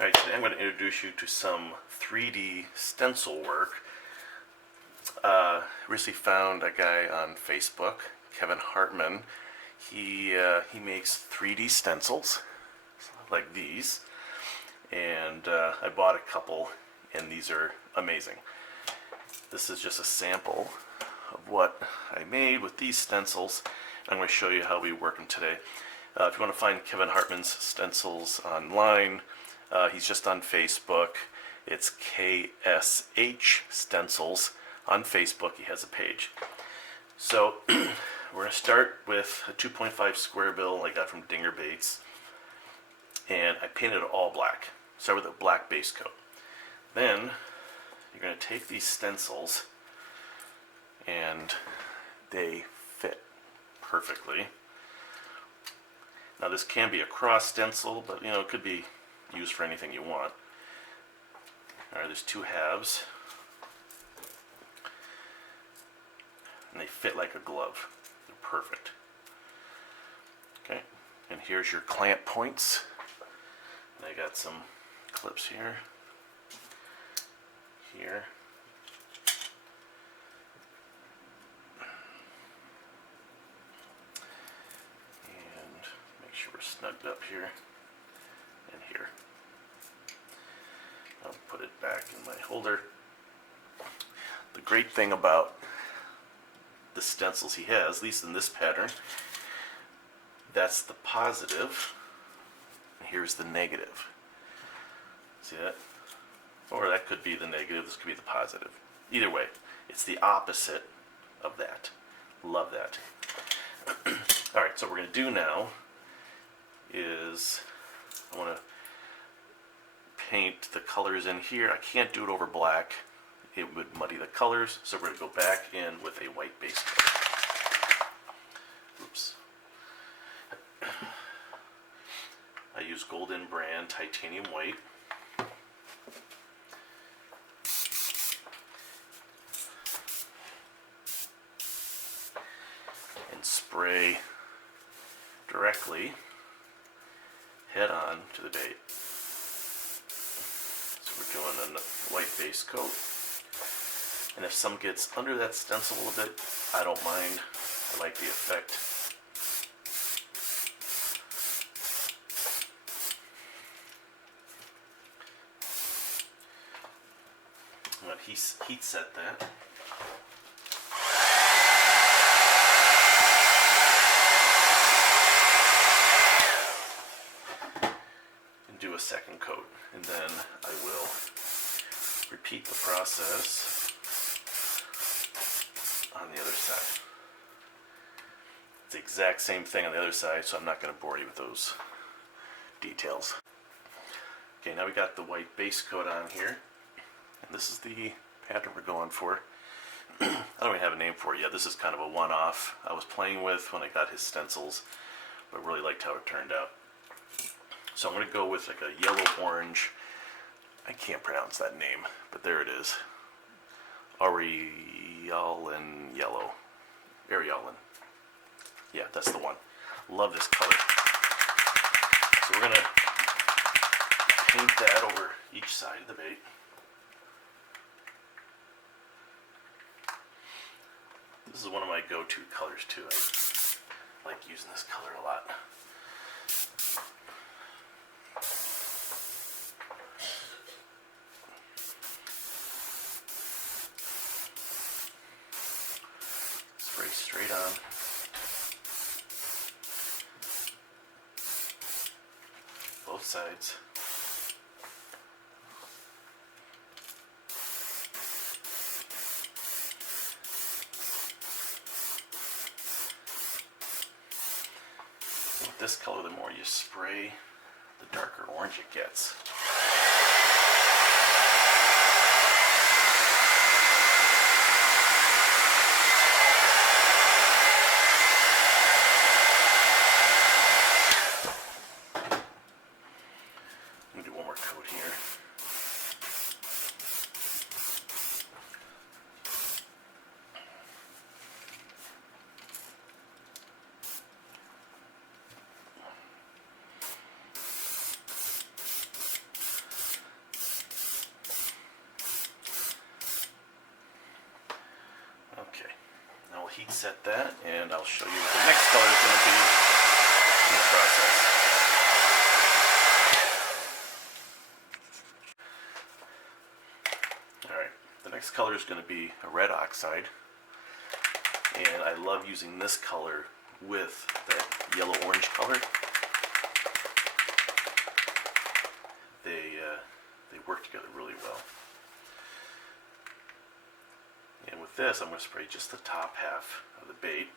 Alright, today I'm going to introduce you to some 3D stencil work. Recently found a guy on Facebook, Kevin Hartman. He makes 3D stencils like these, and I bought a couple, and these are amazing. This is just a sample of what I made with these stencils. I'm going to show you how we work them today. If you want to find Kevin Hartman's stencils online, he's just on Facebook. It's KSH Stencils on Facebook. He has a page. So we're going to start with a 2.5 square bill I got from Dinger Baits, and I painted it all black. Start with a black base coat. Then you're going to take these stencils, and they fit perfectly. Now this can be a cross stencil, but it could be used for anything you want. Alright, there's two halves, and they fit like a glove. They're perfect. Okay, and here's your clamp points. And I got some clips here, and make sure we're snugged up here and here. I'll put it back in my holder. The great thing about the stencils he has, at least in this pattern, that's the positive, and here's the negative. See that? Or that could be the negative, this could be the positive. Either way, it's the opposite of that. Love that. Alright, so what we're going to do now is I want to paint the colors in here. I can't do it over black. It would muddy the colors, so we're going to go back in with a white base coat. Oops. I use Golden brand titanium white. And spray directly head on to the bait. So we're doing a white base coat. And if some gets under that stencil a little bit, I don't mind. I like the effect. I'm going to heat set that. And do a second coat. And then I will repeat the process on the other side. It's the exact same thing on the other side, so I'm not going to bore you with those details. Okay, now we got the white base coat on here, and this is the pattern we're going for. I don't even have a name for it yet. This is kind of a one-off I was playing with when I got his stencils, but really liked how it turned out. So I'm going to go with like a yellow-orange, I can't pronounce that name, but there it is. Aureolin yellow. Aureolin. Yeah, that's the one. Love this color. So we're going to paint that over each side of the bait. This is one of my go-to colors too. I like using this color a lot. Spray straight on. Both sides. With this color, the more you spray, the darker orange it gets. I'm going to do one more coat here. set that, and I'll show you what the next color is going to be in the process. Alright, the next color is going to be a red oxide, and I love using this color with that yellow-orange color. They work together really well. And with this, I'm going to spray just the top half of the bait.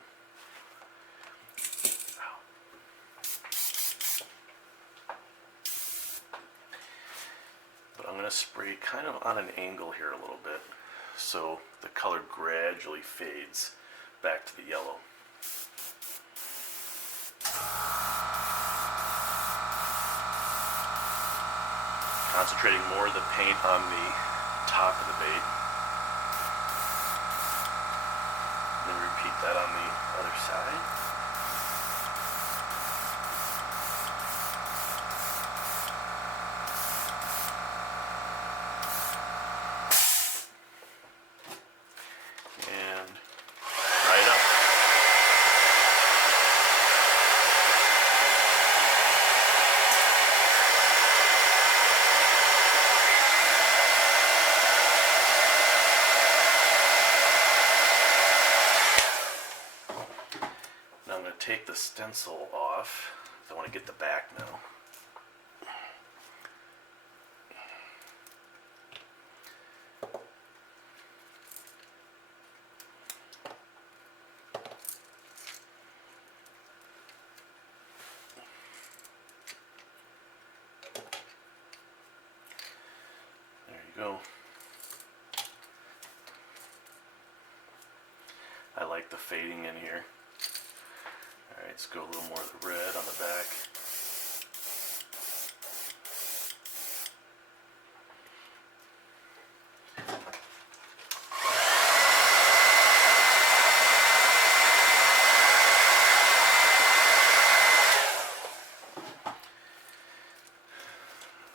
But I'm going to spray kind of on an angle here a little bit, so the color gradually fades back to the yellow. Concentrating more of the paint on the top of the bait. And then repeat that on the other side. And dry it up. Now I'm going to take the stencil off. I want to get the back now. There you go. I like the fading in here. Alright, let's go a little more of the red on the back.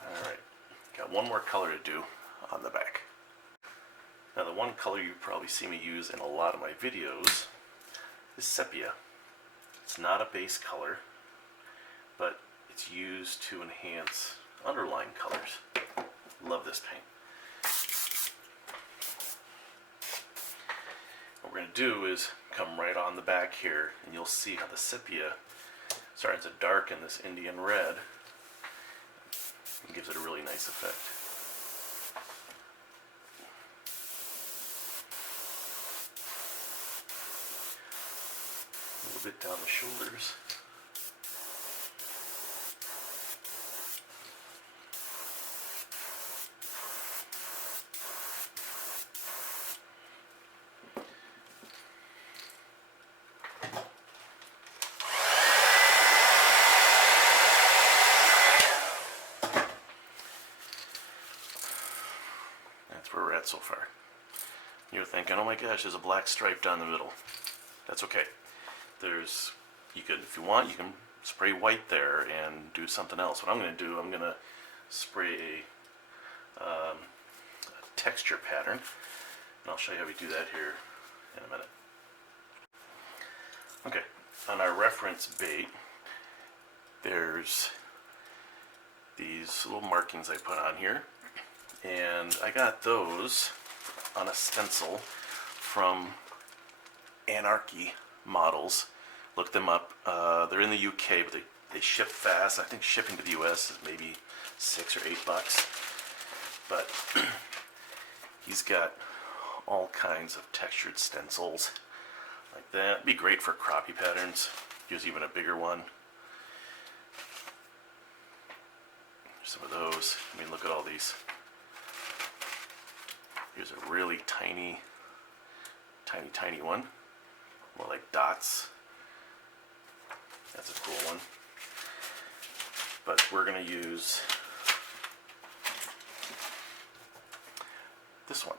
Alright, got one more color to do on the back. Now the one color you probably see me use in a lot of my videos is sepia. It's not a base color, but it's used to enhance underlying colors. Love this paint. What we're going to do is come right on the back here, and you'll see how the sepia starts to darken this Indian red and gives it a really nice effect. A little bit down the shoulders. That's where we're at so far. You're thinking, oh my gosh, there's a black stripe down the middle. That's okay. You could, if you want, you can spray white there and do something else. What I'm going to do, I'm going to spray a texture pattern, and I'll show you how we do that here in a minute. Okay, on our reference bait, there's these little markings I put on here, and I got those on a stencil from Anarchy Models. Look them up. They're in the UK, but they ship fast. I think shipping to the US is maybe $6 or $8. But he's got all kinds of textured stencils like that. It'd be great for crappie patterns. Here's even a bigger one. Some of those. I mean, look at all these. Here's a really tiny one. More like dots. That's a cool one. But we're going to use this one.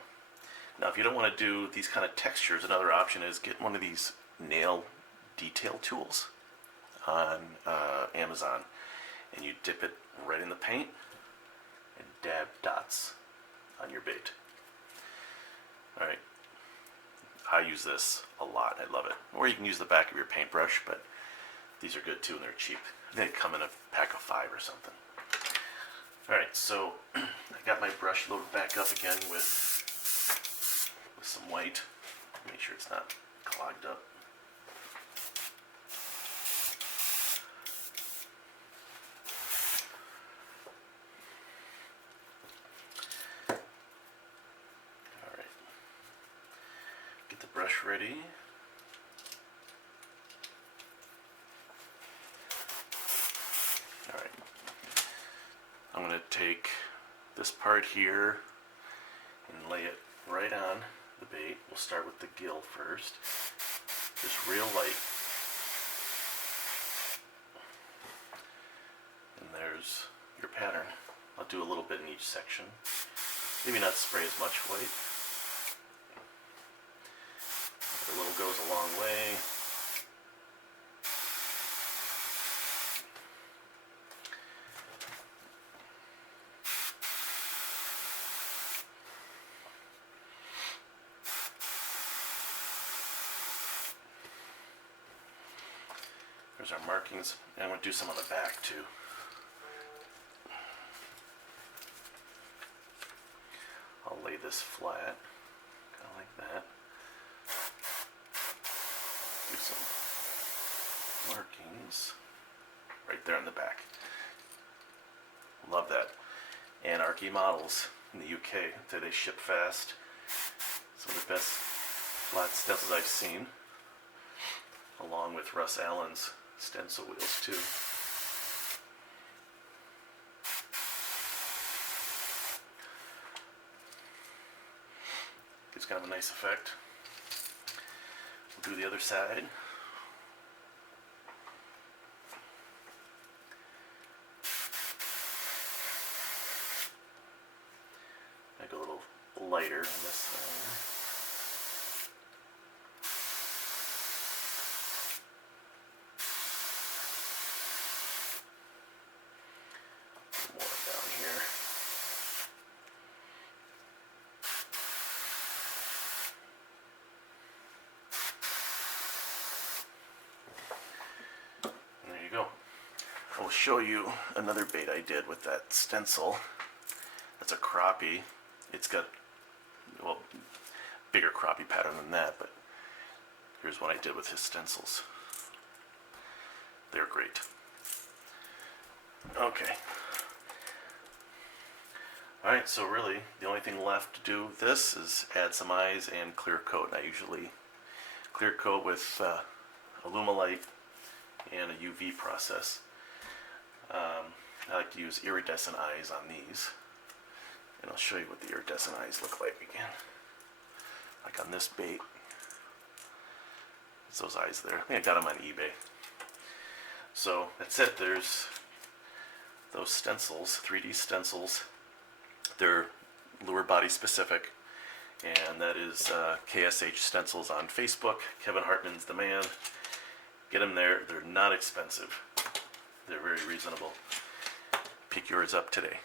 Now, if you don't want to do these kind of textures, another option is get one of these nail detail tools on Amazon, and you dip it right in the paint and dab dots on your bait. Alright, I use this a lot. I love it. Or you can use the back of your paintbrush, but these are good too and they're cheap. They come in a pack of 5 or something. Alright, so I got my brush loaded back up again with some white. Make sure it's not clogged up. Alright. Get the brush ready. Alright. I'm going to take this part here and lay it right on the bait. We'll start with the gill first. Just real light. And there's your pattern. I'll do a little bit in each section. Maybe not spray as much white. A little goes a long way. There's our markings, and I'm going to do some on the back too. I'll lay this flat, kind of like that. Do some markings right there on the back. Love that. And Archie Models in the UK, they ship fast. Some of the best flat stencils I've seen, along with Russ Allen's stencil wheels too. Gives kind of a nice effect. We'll do the other side. Make a little lighter on this side. I'll show you another bait I did with that stencil. That's a crappie. It's got, well, bigger crappie pattern than that, but here's what I did with his stencils. They're great. Okay. Alright, so really the only thing left to do with this is add some eyes and clear coat. I usually clear coat with Alumilite and a UV process. I like to use iridescent eyes on these, and I'll show you what the iridescent eyes look like again. Like on this bait, it's those eyes there. I think I got them on eBay. So that's it. There's those stencils, 3D stencils. They're lure body specific, and that is KSH Stencils on Facebook. Kevin Hartman's the man. Get them there. They're not expensive. They're very reasonable. Pick yours up today.